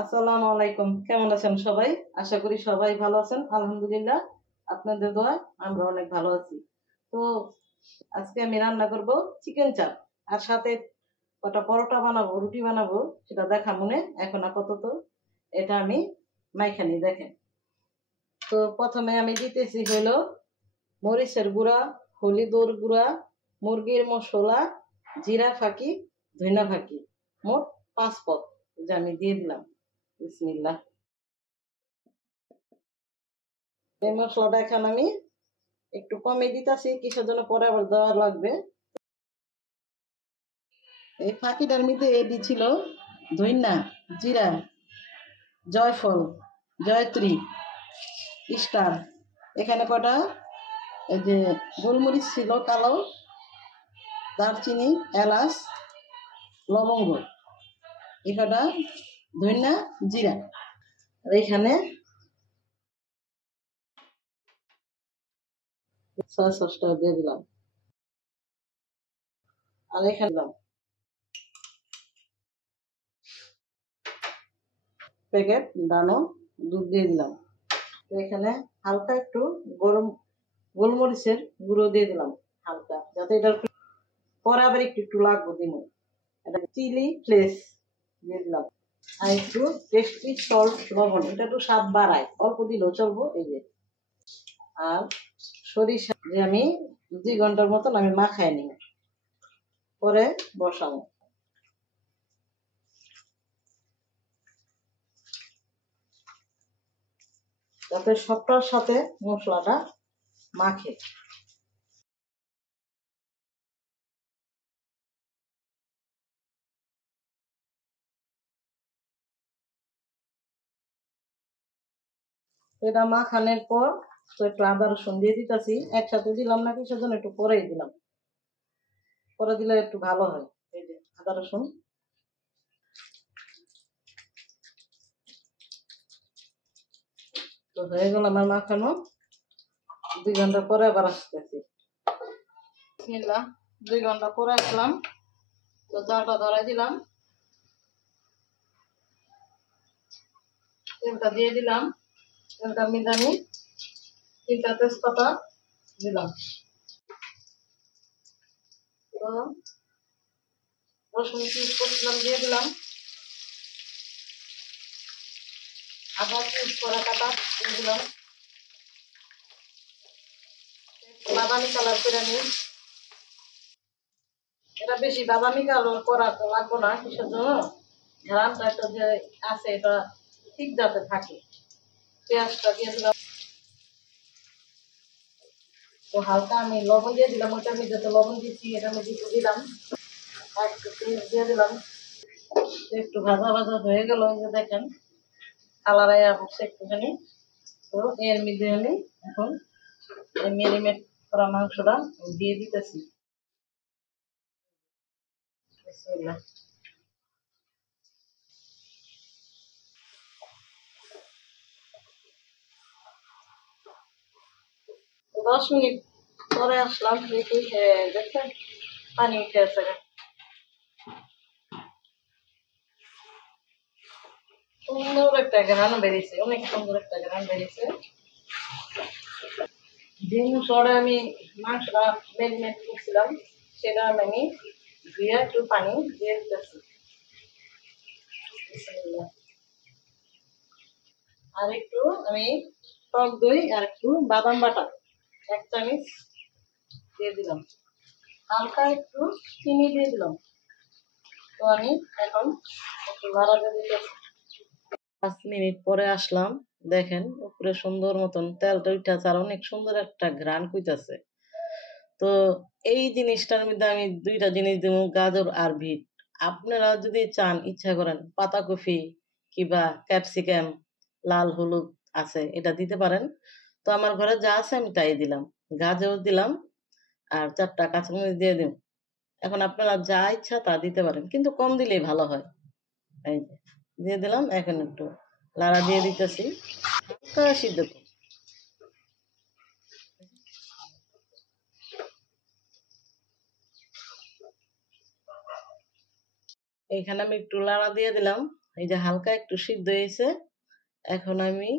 আসসালামু আলাইকুম। কেমন আছেন সবাই? আশা করি সবাই ভালো আছেন। আলহামদুলিল্লাহ। আপনাদের দোয়ায় আমরা অনেক ভালো আছি। তো আজকে আমি রান্না করব চিকেন চাপ। আর সাথে কটা পরোটা বানাবো, রুটি বানাবো সেটা দেখামুনে। এখন আপাতত এটা আমি মাইখা নিই দেখেন। তো প্রথমে আমি দিতেছি হলো মরিচের গুঁড়া, হলুদের গুঁড়া, মুরগির মশলা, জিরা ফাঁকি, ধইনা ফাঁকি। মোট ৫ পদ যে আমি দিয়ে দিলাম। বিসমিল্লাহ। এই মশলাটা এখন আমি একটু কমে দিতেছি, কিসের জন্য পরে আবার দেওয়া লাগবে। এই ফাঁকিটার মধ্যে এডি ছিল ধইনা, জিরা, জয়ফল, জয়ত্রী, স্টার। এখানে কটা এই যে গোলমরিচ ছিল কালো, দারচিনি, এলাচ, লবঙ্গ, এই কটা ধইনা, জিরা। আর এখানে সয়া সসটা দিয়ে দিলাম। আর এখানে দিলাম প্যাকেট ডানো দুধ দিয়ে দিলাম। তো এখানে হালকা একটু গরম গোলমরিচের গুঁড়ো দিয়ে দিলাম হালকা, যাতে এটার পরে আবার একটু একটু লাগবো দিব। এটা চিলি ফ্লেক্স দিয়ে দিলাম। আর একটু টেস্টি সল্ট লবণ, এটা একটু স্বাদ বাড়ায়, অল্প দিলেও চলবো। এই যে আর সরিষা যে আমি 2 ঘন্টার মতন আমি মাখায় নিই, পরে বসাবো যাতে সবটার সাথে মশলাটা মাখে। এটা মাখানোর পর তো একটু আদা রসুন দিয়ে দিতেছি। একসাথে দিলাম না, কিসের জন্য একটু পরেই দিলাম, পরে দিলে একটু ভালো হয়। এই যে আদা রসুন। তো হয়ে গেল আমার মাখানো। 2 ঘন্টা পরে আবার আসতেছি। বিসমিল্লাহ। 2 ঘন্টা পরে আসলাম। তো জালটা ধরাই দিলাম, তেলটা দিয়ে দিলাম। তেলটার মধ্যে আমি 3টা তেজপাতা দিলাম। তো রসুন পিস করছিলাম দিয়ে দিলাম। আদা পিস করে কাটা দিয়ে দিলাম। বাদামি কালার করে নিই। এটা বেশি বাদামি কালার করা তো লাগবো না, কিসের জন্য ঘ্রাণটা একটা যে আছে এটা ঠিক যাতে থাকে। পেঁয়াজটা দিয়ে দিলাম। তো হালকা আমি লবণ দিয়ে দিলাম, ওইটার মধ্যে তো লবণ দিচ্ছি, এটার মধ্যে একটু দিলাম। আর একটু পেঁয়াজ দিয়ে দিলাম। একটু ভাজা ভাজা হয়ে গেল, এই যে দেখেন কালার আয়া হচ্ছে একটুখানি। তো এর মধ্যে আমি এখন মেরিনেট করা মাংসটা দিয়ে দিতেছি। বিসমিল্লাহ। 10 মিনিট পরে আসলাম, দেখি দেখছেন পানি উঠে আছে। সুন্দর একটা ঘ্রাণ বেরিয়েছে, অনেক সুন্দর একটা ঘ্রাণ বেরিয়েছে। যে মশলাটা আমি মাংসটা ম্যারিনেট করছিলাম সেটা আমি ধুয়ে একটু পানি দিয়ে দিতেছি। আর একটু আমি টক দই আর একটু বাদাম বাটা 1 চামচ দিয়ে দিলাম। হালকা একটু চিনি দিয়ে দিলাম। তো আমি এখন একটু নাড়াতে দিতেছি। 5 মিনিট পরে আসলাম, দেখেন উপরে সুন্দর মতন তেলটা উঠেছে আর অনেক সুন্দর একটা ঘ্রাণ কইতাছে। তো এই জিনিসটার মধ্যে আমি 2টা জিনিস দিব, গাজর আর বিট। আপনারা যদি চান, ইচ্ছা করেন, পাতাকপি কিংবা ক্যাপসিকাম, লাল হলুদ আছে, এটা দিতে পারেন। তো আমার ঘরে যা আছে আমি তাই দিলাম। গাজর দিলাম আর 4টা কাঁচামরিচ দিয়ে দিন। এখন আপনারা যা ইচ্ছা তা দিতে পারেন, কিন্তু কম দিলেই ভালো হয়। এই যে দিয়ে দিলাম, এখন একটু লাড়া দিয়ে দিতেছি, হালকা সিদ্ধ করুন। এইখানে আমি একটু লাড়া দিয়ে দিলাম। এই যে হালকা একটু সিদ্ধ হয়েছে। এখন আমি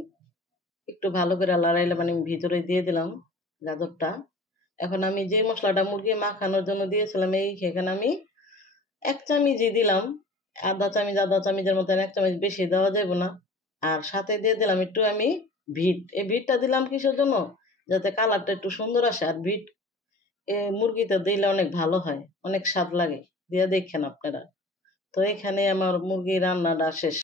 একটু ভালো করে লড়াইলে মানে ভিতরে দিয়ে দিলাম গাজরটা। এখন আমি যে মশলাটা মুরগি মাখানোর জন্য দিয়েছিলাম এই সেখানে আমি ১ চামচই দিলাম। আধা চামচের মতন ১ চামচ বেশি দেওয়া যাবে না। আর সাথে দিয়ে দিলাম একটু আমি ভিট। এই ভিটটা দিলাম কিসের জন্য? যাতে কালারটা একটু সুন্দর আসে। আর ভিট মুরগিতে দিলে অনেক ভালো হয়। অনেক স্বাদ লাগে। দিয়ে দেখেন আপনারা। তো এখানে আমার মুরগি রান্নাটা শেষ।